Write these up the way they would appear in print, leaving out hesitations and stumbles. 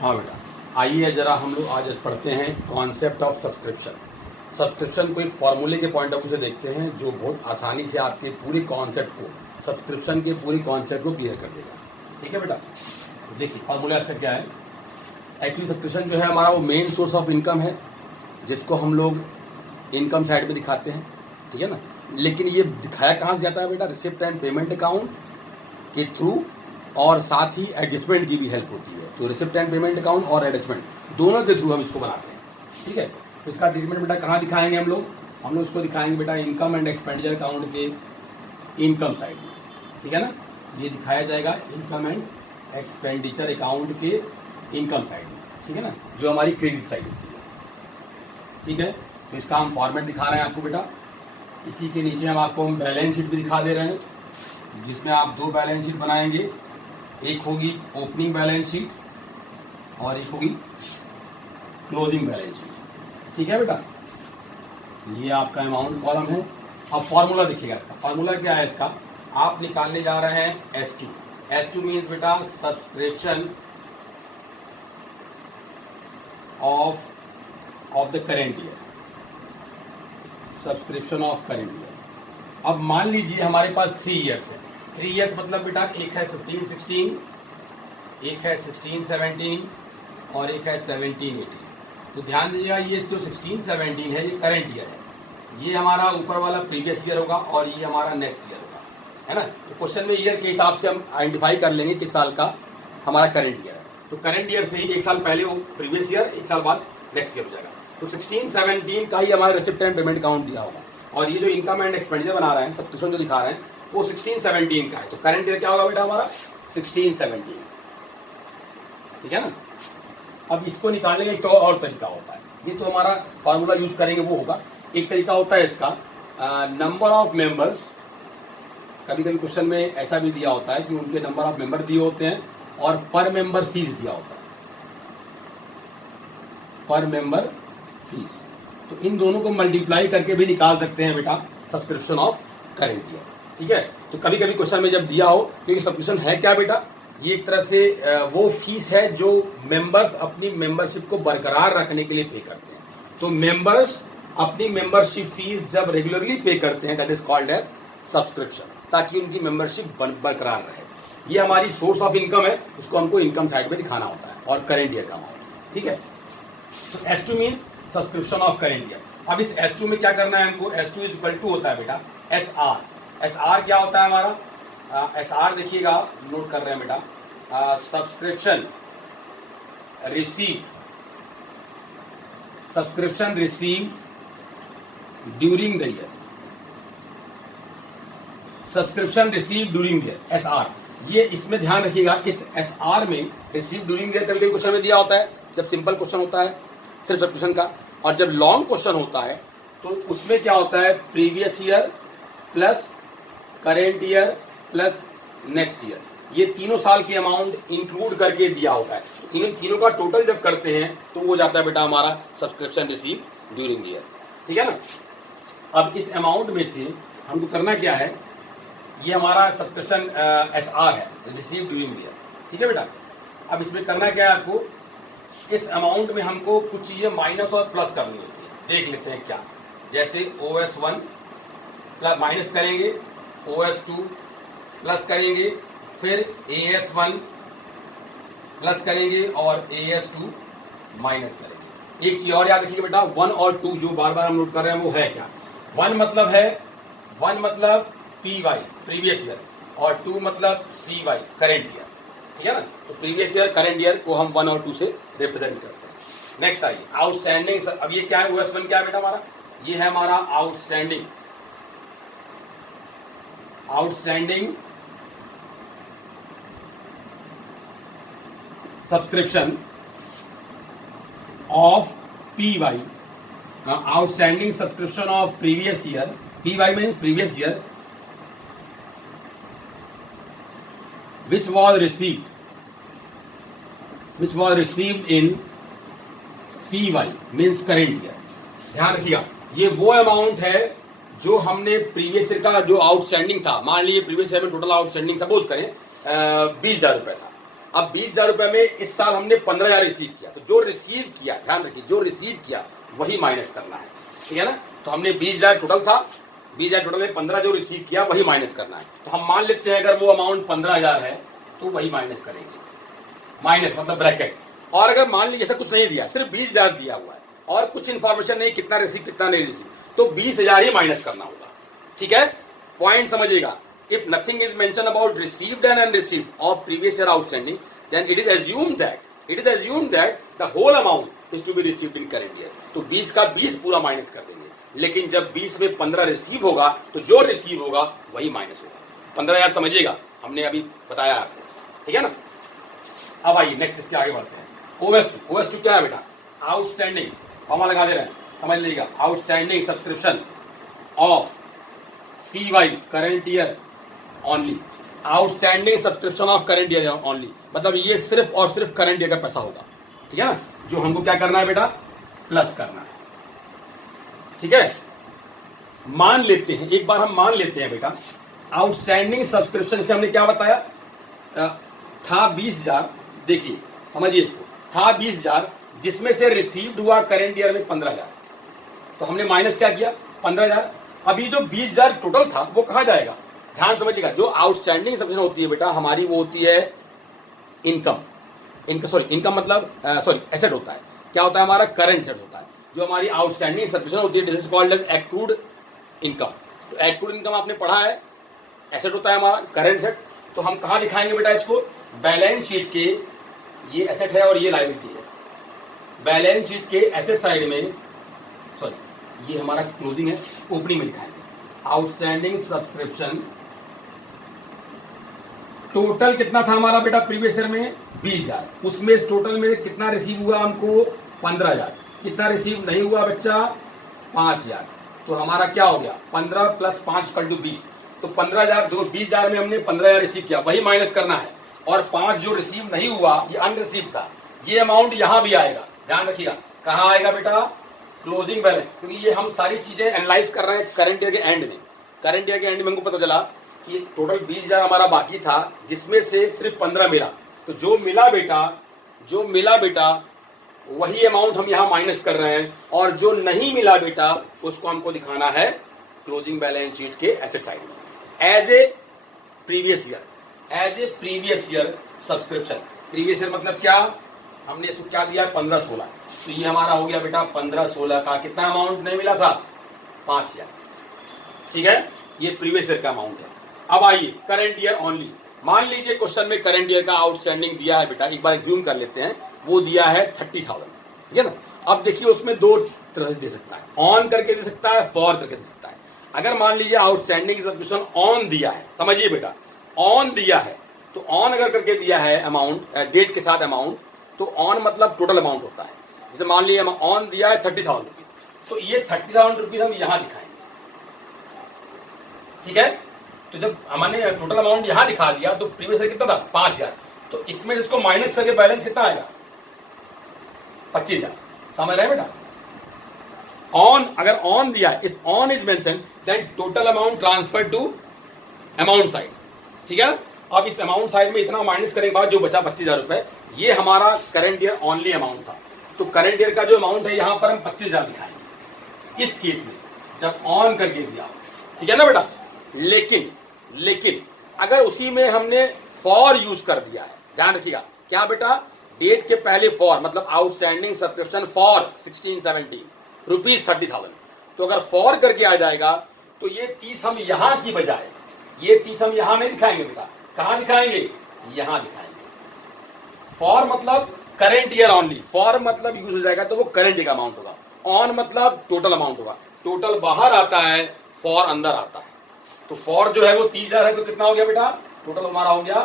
हाँ बेटा, आइए जरा हम लोग आज पढ़ते हैं कॉन्सेप्ट ऑफ सब्सक्रिप्शन। सब्सक्रिप्शन को एक फॉर्मूले के पॉइंट ऑफ व्यू से देखते हैं जो बहुत आसानी से आपके पूरे कॉन्सेप्ट को, सब्सक्रिप्शन के पूरे कॉन्सेप्ट को क्लियर कर देगा। ठीक है बेटा, तो देखिए फॉर्मूला ऐसा क्या है। एक्चुअली सब्सक्रिप्शन जो है हमारा वो मेन सोर्स ऑफ इनकम है, जिसको हम लोग इनकम साइड में दिखाते हैं। ठीक है ना, लेकिन ये दिखाया कहाँ से जाता है बेटा? रिसिप्ट एंड पेमेंट अकाउंट के थ्रू, और साथ ही एडजस्टमेंट की भी हेल्प होती है। तो रिसिप्ट एंड पेमेंट अकाउंट और एडजस्टमेंट दोनों के थ्रू हम इसको बनाते हैं। ठीक है, तो इसका ट्रीटमेंट बेटा कहाँ दिखाएंगे हम लोग इसको दिखाएंगे बेटा इनकम एंड एक्सपेंडिचर अकाउंट के इनकम साइड में। ठीक है ना, ये दिखाया जाएगा इनकम एंड एक्सपेंडिचर अकाउंट के इनकम साइड में। ठीक है ना, जो हमारी क्रेडिट साइड होती है। ठीक है, तो इसका हम फॉर्मेट दिखा रहे हैं आपको बेटा। इसी के नीचे हम बैलेंस शीट भी दिखा दे रहे हैं, जिसमें आप दो बैलेंस शीट बनाएंगे। एक होगी ओपनिंग बैलेंस शीट और एक होगी क्लोजिंग बैलेंस शीट। ठीक है बेटा, ये आपका अमाउंट कॉलम है। अब फॉर्मूला देखिएगा इसका। फॉर्मूला क्या है इसका? आप निकालने जा रहे हैं S2। S2 मीन्स बेटा subscription of the current year. Subscription of current year. अब मान लीजिए हमारे पास 3 ईयर्स है। 3 ईयर्स मतलब बेटा एक है 15-16, एक है 16-17 और एक है 17-18। तो ध्यान दीजिएगा, ये जो 16-17 है ये करंट ईयर है। ये हमारा ऊपर वाला प्रीवियस ईयर होगा और ये हमारा नेक्स्ट ईयर होगा, है ना। तो क्वेश्चन में ईयर के हिसाब से हम आइडेंटिफाई कर लेंगे किस साल का हमारा करंट ईयर है। तो करंट ईयर से ही एक साल पहले वो प्रीवियस ईयर, एक साल बाद नेक्स्ट ईयर हो जाएगा। तो 16-17 का ही हमारा रिसिप्ट एंड पेमेंट अकाउंट दिया होगा, और ये जो इनकम एंड एक्सपेंडिचर बना रहे हैं, सब्सक्रिप्शन जो दिखा रहे हैं, वो 16-17 का है। तो करंट ईयर क्या होगा बेटा हमारा? 16-17। ठीक है ना। अब इसको निकालने का एक तो और तरीका होता है, ये तो हमारा फॉर्मूला यूज करेंगे वो होगा। एक तरीका होता है इसका नंबर ऑफ मेंबर्स। कभी कभी क्वेश्चन में ऐसा भी दिया होता है कि उनके नंबर ऑफ मेंबर दिए होते हैं और पर मेंबर फीस दिया होता है, पर मेंबर फीस। तो इन दोनों को मल्टीप्लाई करके भी निकाल सकते हैं बेटा सब्सक्रिप्शन ऑफ करेंट ईयर। ठीक है, तो कभी कभी क्वेश्चन में जब दिया हो, क्योंकि सब्सक्रिप्शन है क्या बेटा? ये एक तरह से वो फीस है जो मेंबर्स अपनी मेंबरशिप को बरकरार रखने के लिए पे करते हैं। तो मेंबर्स अपनी मेंबरशिप फीस जब रेगुलरली पे करते हैं, that is called as subscription, ताकि उनकी मेंबरशिप बरकरार रहे। ये हमारी सोर्स ऑफ इनकम है, उसको हमको इनकम साइड में दिखाना होता है, और करेंट ईयर का अमाउंट। ठीक है, तो S2 means subscription of current year. अब इस S2 में क्या करना है हमको? S2 इज इक्वल टू होता है बेटा SR। SR क्या होता है हमारा? SR देखिएगा, नोट कर रहे हैं बेटा, subscription receive during the year. Subscription receive during the year, SR। ये इसमें ध्यान रखिएगा, इस SR में रिसीव ड्यूरिंग द ईयर कभी कभी क्वेश्चन में दिया होता है, जब सिंपल क्वेश्चन होता है सिर्फ सब्सक्रिप्शन का। और जब लॉन्ग क्वेश्चन होता है तो उसमें क्या होता है? Previous year plus current year plus next year, ये तीनों साल की अमाउंट इंक्लूड करके दिया होता है। इन तीनों का टोटल जब करते हैं तो वो जाता है बेटा हमारा सब्सक्रिप्शन रिसीव ड्यूरिंग ईयर। ठीक है ना। अब इस अमाउंट में से हमको करना क्या है? ये हमारा सब्सक्रिप्शन SR है, रिसीव ड्यूरिंग ईयर। ठीक है बेटा, अब इसमें करना क्या है आपको? इस अमाउंट में हमको कुछ चीजें माइनस और प्लस करनी होती है। देख लेते हैं क्या। जैसे OS1 प्लस माइनस करेंगे, OS2 प्लस करेंगे, फिर AS1 प्लस करेंगे और AS2 माइनस करेंगे। एक चीज और याद रखिए बेटा, 1 और 2 जो बार बार हम नोट कर रहे हैं वो है क्या? 1 मतलब PY प्रीवियस ईयर, और 2 मतलब CY करेंट ईयर। ठीक है ना। तो प्रीवियस ईयर करंट ईयर को हम 1 और 2 से रिप्रेजेंट करते हैं। नेक्स्ट आइए आउटस्टैंडिंग। अब ये क्या है? OS1 क्या है बेटा हमारा? ये है हमारा outstanding subscription of PY, outstanding subscription of previous year. PY means previous year, which was received in CY means current year। ध्यान रखिएगा, ये वो अमाउंट है जो हमने प्रीवियस ईयर का जो आउटस्टैंडिंग था। मान लीजिए प्रीवियस ईयर में टोटल आउटस्टैंडिंग सपोज करें 20,000 रुपए था, अब 20,000 रुपए में इस साल हमने 15,000 रिसीव किया, तो जो रिसीव किया, ध्यान रखिए, जो रिसीव किया वही माइनस करना है, ठीक है ना। तो हमने 20,000 टोटल था, 20,000 टोटल में 15 जो रिसीव किया वही माइनस करना है। तो हम मान लेते हैं अगर वो अमाउंट 15,000 है तो वही माइनस करेंगे, माइनस मतलब ब्रैकेट। और अगर मान लीजिए ऐसा कुछ नहीं दिया, सिर्फ 20,000 दिया हुआ है और कुछ इन्फॉर्मेशन नहीं, कितना रिसीव कितना नहीं रिसीव, तो 20,000 ही माइनस करना होगा, ठीक है। पॉइंट समझिएगा, if nothing is mention about received and unreceived of previous year outstanding, then it is assumed that the whole amount is to be received in current year। तो 20 का 20 पूरा माइनस कर देंगे, लेकिन जब 20 में 15 रिसीव होगा तो जो रिसीव होगा वही माइनस होगा। 15,000 समझिएगा, हमने अभी बताया आपको, ठीक है ना। अब आइए नेक्स्ट इसके आगे बढ़ते हैं। OS2 क्या है बेटा? आउटस्टैंडिंग, कॉमा लगा दे रहे हैं, समझ लीजिएगा। Outstanding subscription of CY current year only, outstanding subscription of current year only, मतलब ये सिर्फ और सिर्फ करंट ईयर का पैसा होगा, ठीक है ना, जो हमको क्या करना है बेटा? प्लस करना है, ठीक है। मान लेते हैं, एक बार हम मान लेते हैं बेटा, आउटस्टैंडिंग सब्सक्रिप्शन से हमने क्या बताया था 20,000, देखिए समझिए इसको, था 20,000 जिसमें से रिसीव्ड हुआ करंट ईयर में 15,000, तो हमने माइनस क्या किया? 15,000। अभी जो 20,000 टोटल था वो कहां जाएगा? ध्यान समझिएगा, जो आउटस्टैंडिंग सब्सक्रिप्शन होती है बेटा हमारी, वो होती है इनकम, इनकम मतलब एसेट होता है। क्या होता है हमारा? करंट एसेट होता है। जो हमारी आउटस्टैंडिंग सब्सक्रिप्शन होती है this is called as accrued income. तो एक्रूड इनकम आपने पढ़ा है, एसेट होता है हमारा, करंट एसेट। तो हम कहां दिखाएंगे बेटा इसको? बैलेंस शीट के, ये एसेट है और ये लायबिलिटी है, बैलेंस शीट के एसेट साइड में, ये हमारा क्लोजिंग है, ओपनिंग में दिखाएंगे। आउटस्टैंडिंग सब्सक्रिप्शन टोटल कितना था हमारा बेटा प्रीवियस ईयर में? 20,000। उसमें इस टोटल में कितना रिसीव हुआ हमको? 15,000। कितना रिसीव नहीं हुआ बच्चा? 5,000। तो हमारा क्या हो गया? 15 प्लस 5 = 20। तो 15,000, 20,000 में हमने 15,000 रिसीव किया, वही माइनस करना है। और 5 जो रिसीव नहीं हुआ, ये अनरिसीव था, ये अमाउंट यहां भी आएगा, ध्यान रखिएगा। कहां आएगा बेटा? क्लोजिंग बैलेंस, क्योंकि ये हम सारी चीजें एनालाइज कर रहे हैं करंट ईयर के एंड में। करंट ईयर के एंड में हमको पता चला कि टोटल 20,000 हमारा बाकी था, जिसमें से सिर्फ 15 मिला। तो जो मिला बेटा वही अमाउंट हम यहाँ माइनस कर रहे हैं, और जो नहीं मिला बेटा उसको हमको दिखाना है क्लोजिंग बैलेंस शीट के एसेट साइड में as a previous year subscription. Previous year मतलब क्या? हमने इसको क्या दिया? 15-16। तो ये हमारा हो गया बेटा 15-16 का कितना अमाउंट नहीं मिला था? 5,000, ठीक है। ये प्रीवियस ईयर का अमाउंट है। अब आइए करंट ईयर ओनली। मान लीजिए क्वेश्चन में करंट ईयर का आउटस्टैंडिंग दिया है बेटा, एक बार एग्ज्यूम कर लेते हैं, वो दिया है 30,000, ठीक है ना। अब देखिए उसमें दो तरह से दे सकता है, ऑन करके दे सकता है, फॉर करके दे सकता है। अगर मान लीजिए आउटस्टैंडिंग सब्सक्रिप्शन ऑन दिया है, समझिए बेटा ऑन दिया है, तो ऑन अगर करके दिया है अमाउंट डेट के साथ अमाउंट, तो ऑन मतलब टोटल अमाउंट होता है। जैसे मान लीजिए ऑन दिया है 30,000 रुपीज, तो ये 30,000 रुपीज हम यहां दिखाएंगे, ठीक है। तो जब हमने टोटल अमाउंट यहां दिखा दिया तो प्रीवियस ईयर कितना था? 5,000। तो इसमें इसको माइनस करके बैलेंस कितना आएगा? 25,000। समझ रहे हैं बेटा? ऑन, अगर ऑन दिया, if on is mention then total amount transfer to amount side, ठीक है। अब इस अमाउंट साइड में इतना माइनस करने के बाद जो बचा 25,000 रुपए, ये हमारा करंट ईयर ओनली अमाउंट था। तो करंट ईयर का जो अमाउंट है यहां पर हम 25,000 दिखाएंगे इस केस में, जब ऑन करके दिया, ठीक है ना बेटा। लेकिन अगर उसी में हमने फॉर यूज कर दिया है, ध्यान रखिएगा, क्या बेटा? डेट के पहले फॉर, मतलब आउटस्टैंडिंग सब्सक्रिप्शन फॉर 16-17 रुपीज 30,000। तो अगर फॉर करके आ जाएगा तो ये 30 हम यहां की बजाय, ये 30 हम यहां नहीं दिखाएंगे बेटा, कहां दिखाएंगे? यहां दिखाएंगे। फॉर मतलब करंट ईयर ओनली, फॉर मतलब यूज हो जाएगा तो वो करंट ईयर का अमाउंट होगा, ऑन मतलब टोटल अमाउंट होगा। टोटल बाहर आता है, फॉर अंदर आता है। तो फॉर जो है वो 30,000 है, तो कितना हो गया बेटा? टोटल हमारा हो गया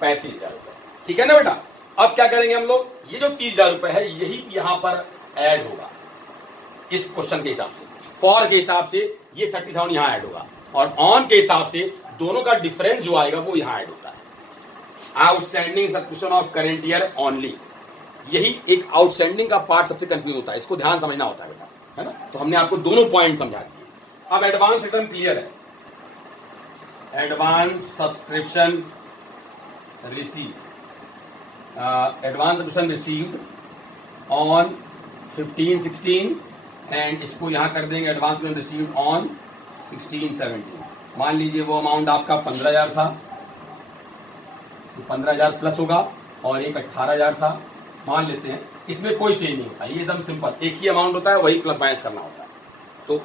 35,000 रुपए, ठीक है ना बेटा। अब क्या करेंगे हम लोग? ये जो 30,000 रुपए है यही यहां पर ऐड होगा इस क्वेश्चन के हिसाब से। फॉर के हिसाब से ये 30,000 यहां ऐड होगा, और ऑन के हिसाब से दोनों का डिफरेंस जो आएगा वो यहां ऐड होता है। Outstanding subscription of current year only, यही एक आउटस्टैंडिंग का पार्ट सबसे कंफ्यूज होता है, इसको ध्यान समझना होता है बेटा, है ना। तो हमने आपको दोनों पॉइंट समझा दिए। अब एडवांस एकदम क्लियर है। Advance subscription receive, advance subscription received on 15/16 and इसको यहाँ कर देंगे एडवांस सब्सक्रिप्शन रिसीव्ड ऑन 16/17। मान लीजिए वो अमाउंट आपका 15,000 था, तो 15,000 प्लस होगा और एक 18,000 था, मान लेते हैं। इसमें कोई चेंज नहीं होता, ये एकदम सिंपल एक ही अमाउंट होता है, वही प्लस माइनस करना होता है। तो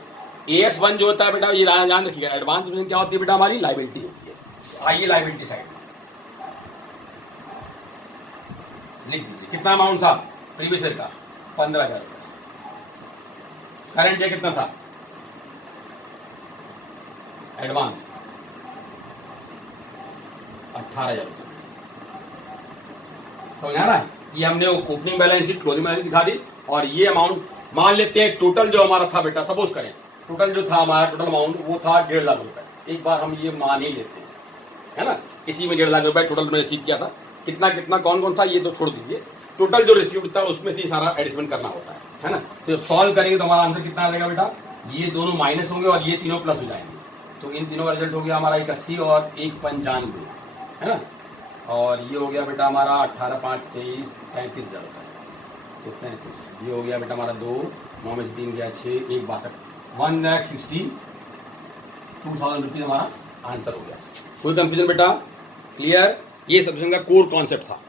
AS1 जो होता है बेटा, ये ध्यान रखिएगा, एडवांस सब्सक्रिप्शन क्या होती है बेटा, हमारी लाइबिलिटी होती है। तो आइए लाइबिलिटी साइड में लिख दीजिए कितना अमाउंट था प्रीवियस ईयर का, 15,000 रुपए। करंट ईयर कितना था एडवांस, 18,000 रुपए। समझ आ रहा है? ये हमने opening balance sheet, closing balance sheet दिखा दी। और ये अमाउंट मान लेते हैं टोटल जो हमारा था बेटा, सपोज करें टोटल जो था हमारा टोटल अमाउंट वो था 1.5 लाख रुपए। एक बार हम ये मान ही लेते हैं, है ना, इसी में 1.5 लाख रुपए टोटल में रिसीव किया था। कितना कितना कौन कौन था ये तो छोड़ दीजिए, टोटल जो रिसीव था उसमें से सारा एडिशमेंट करना होता है ना। तो सॉल्व करेंगे तो हमारा आंसर कितना आ जाएगा बेटा, ये दोनों माइनस होंगे और ये तीनों प्लस हो जाएंगे। तो इन तीनों का रिजल्ट हो गया हमारा 81 और 195, है ना। और ये हो गया बेटा हमारा 18, 5, 23, 35,000 रुपए। तो 35 ये हो गया बेटा हमारा 2, 9 में से 3 गया 6, 1, 62, 1,62,000 रुपीज हमारा आंसर हो गया। कोई कंफ्यूजन बेटा? क्लियर? ये सब्सक्रिप्शन का कोर कॉन्सेप्ट था।